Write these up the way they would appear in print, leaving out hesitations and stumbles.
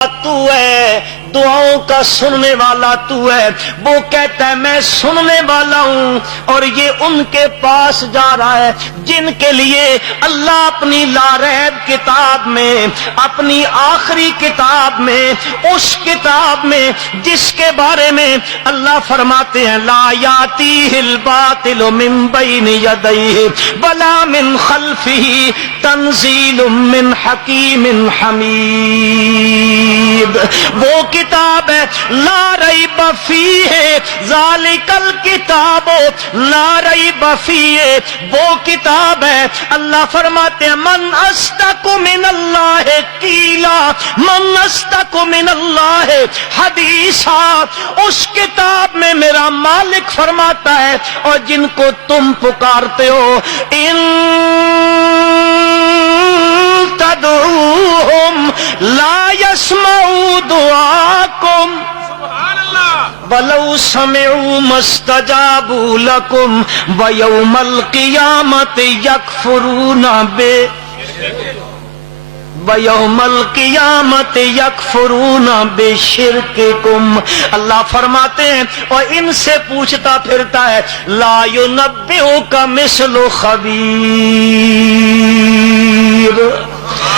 تو ہے دعاؤں کا سننے والا تو ہے. وہ کہتا ہے میں سننے والا ہوں اور یہ ان کے پاس جا رہا ہے جن کے لیے اللہ اپنی لا ریب کتاب میں، اپنی آخری کتاب میں، اس کتاب میں جس کے بارے میں اللہ فرماتے ہیں لا یاتیہ الباطل من بین یدیہ ولا من خلفہ تنزیل من حکیم حمید. وہ کتاب ہے لا ریب فیہ ذالک الکتاب لا ریب فیہ. وہ کتاب ہے اللہ فرماتے ہیں من اصدق من اللہ قیلا من اصدق من اللہ حدیثا. اس کتاب میں میرا مالک فرماتا ہے اور جن کو تم پکارتے ہو ان تدعوہم لا يسمعوا دعاکم وَلَوْ سَمِعُوا مَا اسْتَجَابُوا لَكُمْ وَيَوْمَ الْقِيَامَةِ يَكْفُرُونَ وَيَوْمَ الْقِيَامَةِ يَكْفُرُونَ بِشِرْكِكُمْ. اللہ فرماتے ہیں اور ان سے پوچھتا پھرتا ہے لا يُنَبِّئُكَ مِثْلُ خبیر.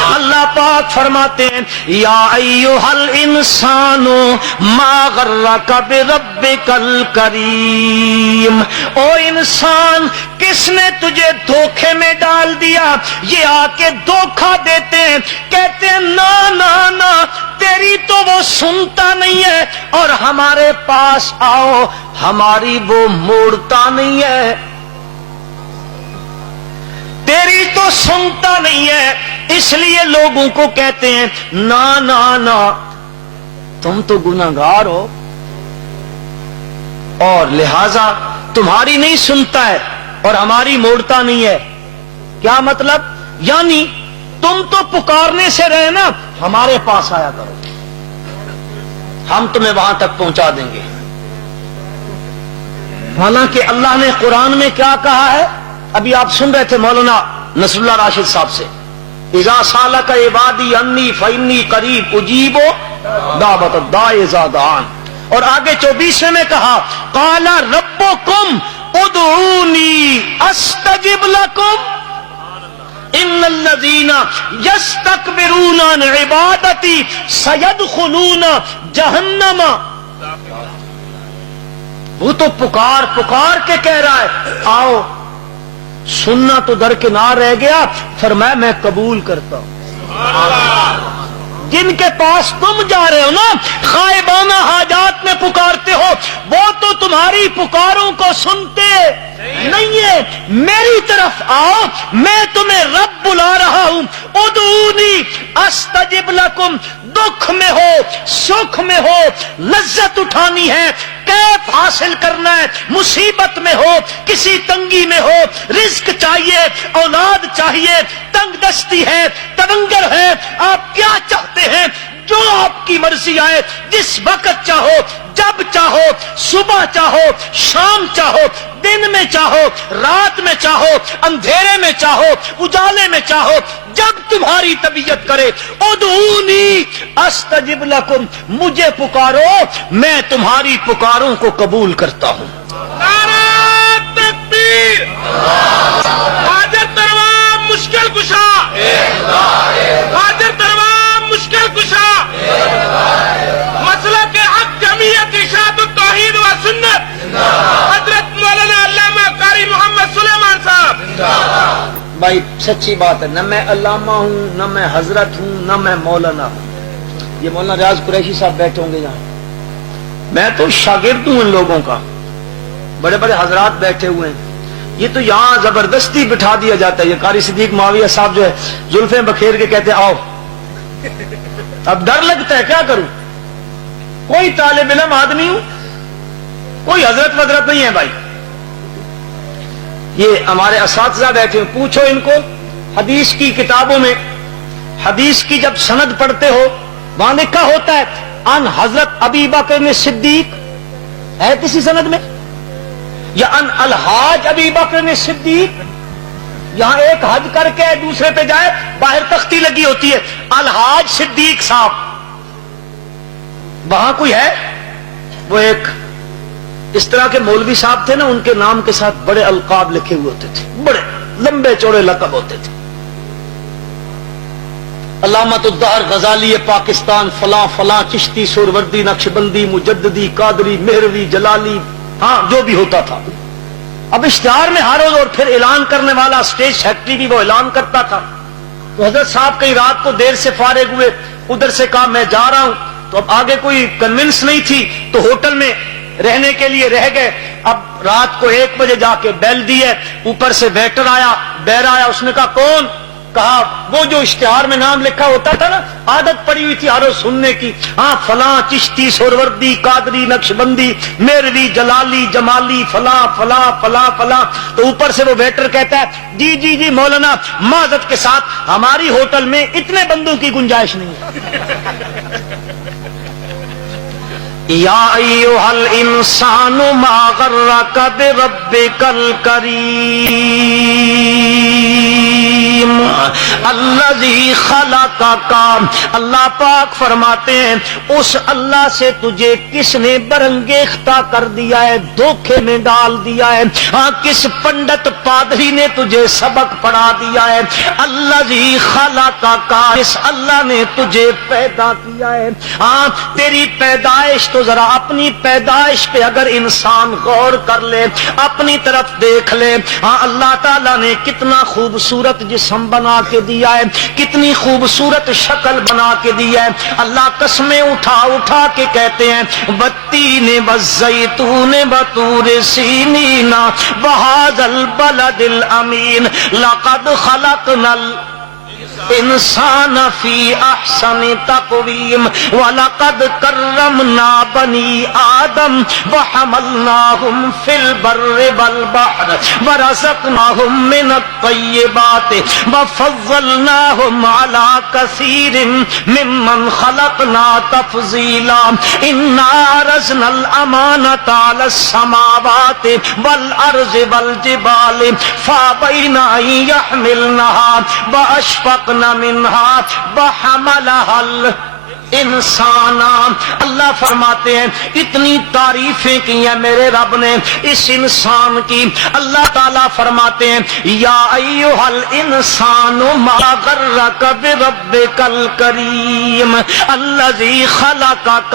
اللہ پاک فرماتے ہیں یا ایھا الانسان ما غرک بربک الکریم. او انسان کس نے تجھے دھوکے میں ڈال دیا؟ یہ آ کے دھوکہ دیتے ہیں، کہتے ہیں نا نا نا تیری تو وہ سنتا نہیں ہے اور ہمارے پاس آؤ ہماری وہ موڑتا نہیں ہے. تیری تو سنتا نہیں ہے اس لیے لوگوں کو کہتے ہیں نا نا نا تم تو گناہگار ہو اور لہذا تمہاری نہیں سنتا ہے اور ہماری موڑتا نہیں ہے. کیا مطلب؟ یعنی تم تو پکارنے سے رہے نا، ہمارے پاس آیا کرو ہم تمہیں وہاں تک پہنچا دیں گے. حالانکہ اللہ نے قرآن میں کیا کہا ہے؟ ابھی آپ سن رہے تھے مولانا نصر اللہ راشد صاحب سے اذا سالک عبادی انی فانی قریب اجیب دعوت الداع اذا دعان. اور آگے 24 میں کہا قال ربکم ادعونی استجب لکم ان الذین یستکبرون عن عبادتی سیدخلون جہنم. وہ تو پکار پکار کے کہہ رہا ہے آؤ. سننا تو درکنار رہ گیا، فرمایا میں قبول کرتا ہوں. جن کے پاس تم جا رہے ہو نا خائبانہ حاجات میں پکارتے ہو وہ تو تمہاری پکاروں کو سنتے نہیں ہے. میری طرف آؤ میں تمہیں رب بلا رہا ہوں. ادعونی استجب لکم. دکھ میں ہو سکھ میں ہو لذت اٹھانی ہے، کیف حاصل کرنا ہے، مصیبت میں ہو کسی تنگی میں ہو، رزق چاہیے، اولاد چاہیے، تنگ دستی ہے، تبنگر ہے، آپ کیا چاہتے ہیں؟ جو آپ کی مرضی آئے، جس وقت چاہو، جب چاہو، صبح چاہو، شام چاہو، دن میں چاہو، رات میں چاہو، اندھیرے میں چاہو، اجالے میں چاہو، جب تمہاری طبیعت کرے. ادعونی استجب لکم. مجھے پکارو میں تمہاری پکاروں کو قبول کرتا ہوں. نعرہ تکبیر. حاجت روا مشکل کشا. حاجت روا مشکل کشا. مسلک حق جمعیت ارشاد التوحید و سنت حضرت مولانا علامہ قاری محمد سلیمان صاحب. بھائی سچی بات ہے، نہ میں علامہ ہوں نہ میں حضرت ہوں نہ میں مولانا ہوں. یہ مولانا ریاض قریشی صاحب بیٹھے ہوں گے یہاں، میں تو شاگرد ہوں ان لوگوں کا. بڑے بڑے حضرات بیٹھے ہوئے ہیں، یہ تو یہاں زبردستی بٹھا دیا جاتا ہے. یہ قاری صدیق معاویہ صاحب جو ہے زلفیں بکھیر کے کہتے ہیں آؤ. اب ڈر لگتا ہے کیا کروں؟ کوئی طالب علم آدمی ہوں، کوئی حضرت وضرت نہیں ہے بھائی. یہ ہمارے اساتذہ بیٹھے ہیں، پوچھو ان کو حدیث کی کتابوں میں حدیث کی جب سند پڑھتے ہو وہاں لکھا ہوتا ہے ان حضرت ابی بکر صدیق ہے کسی سند میں، یا ان الحاج ابی بکر صدیق. یہاں ایک حج کر کے دوسرے پہ جائے باہر تختی لگی ہوتی ہے الحاج صدیق صاحب. وہاں کوئی ہے؟ وہ ایک اس طرح کے مولوی صاحب تھے نا، ان کے نام کے ساتھ بڑے القاب لکھے ہوئے ہوتے تھے، بڑے لمبے چوڑے لقب ہوتے تھے، علامت الدہر، غزالی پاکستان، فلاں فلاں، چشتی، سہروردی، نقشبندی، مجددی، قادری، مہروی، جلالی، ہاں جو بھی ہوتا تھا۔ اب اشتہار میں ہر روز، اور پھر اعلان کرنے والا اسٹیج سیکرٹری بھی وہ اعلان کرتا تھا۔ تو حضرت صاحب کئی رات کو دیر سے فارغ ہوئے، ادھر سے کہا میں جا رہا ہوں، تو اب آگے کوئی کنونس نہیں تھی، تو ہوٹل میں رہنے کے لیے رہ گئے۔ اب رات کو 1 بجے جا کے بیل دی ہے، اوپر سے ویٹر آیا، بیر آیا، اس نے کہا کون؟ کہا وہ جو اشتہار میں نام لکھا ہوتا تھا نا، عادت پڑی ہوئی تھی ہر روز سننے کی، ہاں فلاں چشتی، سہروردی، قادری، نقشبندی، مہروی، جلالی، جمالی، فلاں فلاں فلاں فلاں۔ تو اوپر سے وہ ویٹر کہتا ہے جی جی جی مولانا، معذرت کے ساتھ ہماری ہوٹل میں اتنے بندوں کی گنجائش نہیں ہے۔ یا ایھا الانسان ما غرک بربک الکریم الذی خلقک۔ اللہ پاک فرماتے ہیں اس اللہ سے تجھے کس نے برانگیختہ کر دیا ہے، دھوکے میں ڈال دیا ہے، ہاں کس پنڈت پادری نے تجھے سبق پڑھا دیا ہے، الذی خلقک، اس اللہ نے تجھے پیدا کیا ہے۔ ہاں تیری پیدائش تو ذرا اپنی پیدائش پہ اگر انسان غور کر لے، اپنی طرف دیکھ لے، ہاں اللہ تعالیٰ نے کتنا خوبصورت جسم بنا کے دیا ہے، کتنی خوبصورت شکل بنا کے دیا ہے۔ اللہ قسمیں اٹھا اٹھا کے کہتے ہیں والتین والزیتون وطور سینین وھذا البلد الامین لقد خلقنا انسان فی احسن تقویم ولقد کرمنا بنی آدم وحملناہم فی البر والبحر ورزقناہم من الطیبات وفضلناہم علی کثیر ممن خلقنا تفضیلا انا عرضنا الامانۃ علی السماوات والارض والجبال فابین ان یحملنها واشفقن منها وحملها الانسان۔ اللہ فرماتے ہیں اتنی تعریفیں کی ہیں میرے رب نے اس انسان کی۔ اللہ تعالیٰ فرماتے ہیں یا ایھا الانسان ما غرک بربک الکریم الذی خلقک،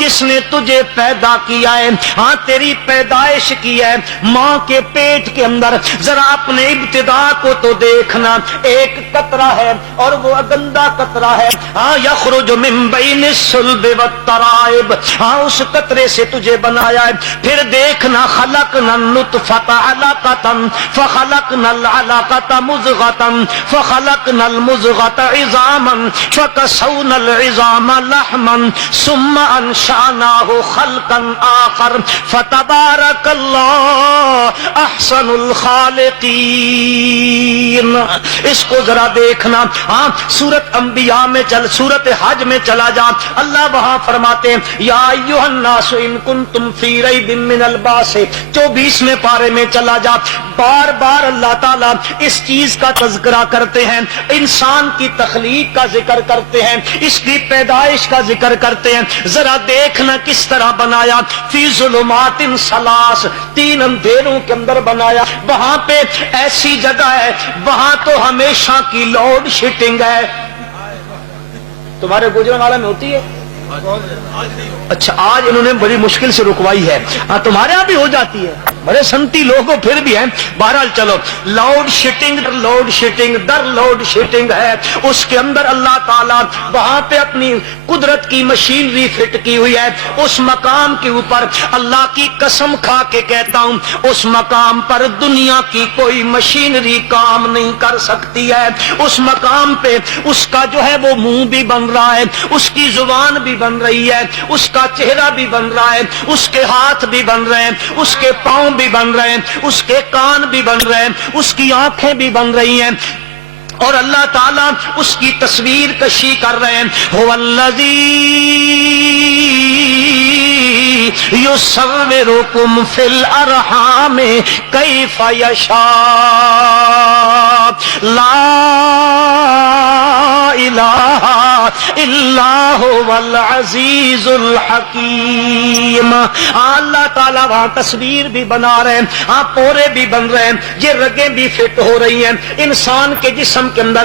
جس نے تجھے پیدا کیا ہے، ہاں تیری پیدائش کی ہے ماں کے پیٹ کے اندر۔ ذرا اپنے ابتدا کو تو دیکھنا، ایک قطرہ ہے اور وہ گندا قطرہ ہے، ہاں یخرج من بین الصلب والترائب، ہاں اس قطرے سے تجھے بنایا ہے۔ پھر دیکھنا خلقنا النطفۃ علقۃ فخلقنا العلقۃ مضغۃ فخلقنا المضغۃ عظاما فکسونا العظام لحما ثم انشأناہ خلقا آخر فتبارک اللہ احسن الخالقین۔ اس کو ذرا دیکھنا، ہاں سورۃ انبیاء میں سورۃ حج میں چلا جا، اللہ وہاں فرماتے ہیں یا ایھا الناس ان کنتم فی ریب من البعث، 24ویں پارے میں چلا جا، بار بار اللہ تعالیٰ اس چیز کا تذکرہ کرتے ہیں، انسان کی تخلیق کا ذکر کرتے ہیں، اس کی پیدائش کا ذکر کرتے ہیں۔ ذرا دیکھنا کس طرح بنایا، فی ظلمات ثلاث، 3 اندھیروں کے اندر بنایا۔ وہاں پہ ایسی جگہ ہے وہاں تو ہمیشہ کی لوڈ شیڈنگ ہے، تمہارے گوجرانوالہ میں ہوتی ہے؟ اچھا آج انہوں نے بڑی مشکل سے رکوائی ہے، ہاں تمہارے یہاں بھی ہو جاتی ہے، بڑے سنتی لوگوں پھر بھی ہیں۔ بہرحال چلو، لوڈ شیڈنگ در لوڈ شیڈنگ ہے، اس کے اندر اللہ تعالیٰ وہاں پہ اپنی قدرت کی مشینری فٹ کی ہوئی ہے۔ اس مقام کے اوپر اللہ کی قسم کھا کے کہتا ہوں اس مقام پر دنیا کی کوئی مشینری کام نہیں کر سکتی ہے۔ اس مقام پہ اس کا جو ہے وہ منہ بھی بن رہا ہے، اس کی زبان بھی بن رہی ہے، اس کا چہرہ بھی بن رہا ہے، اس کے ہاتھ بھی بن رہے ہیں، اس کے پاؤں بھی بن رہے ہیں، اس کے کان بھی بن رہے ہیں، اس کی آنکھیں بھی بن رہی ہیں، اور اللہ تعالیٰ اس کی تصویر کشی کر رہے ہیں۔ هو الذی یصورکم فی الارحام کیف یشاء لا الہ الا هو العزیز الحکیم. اللہ تعالیٰ وہاں تصویر بھی بنا رہے ہیں, پورے بھی بن رہے ہیں, یہ رگیں بھی فٹ ہو رہی ہیں. انسان کے جسم کے اندر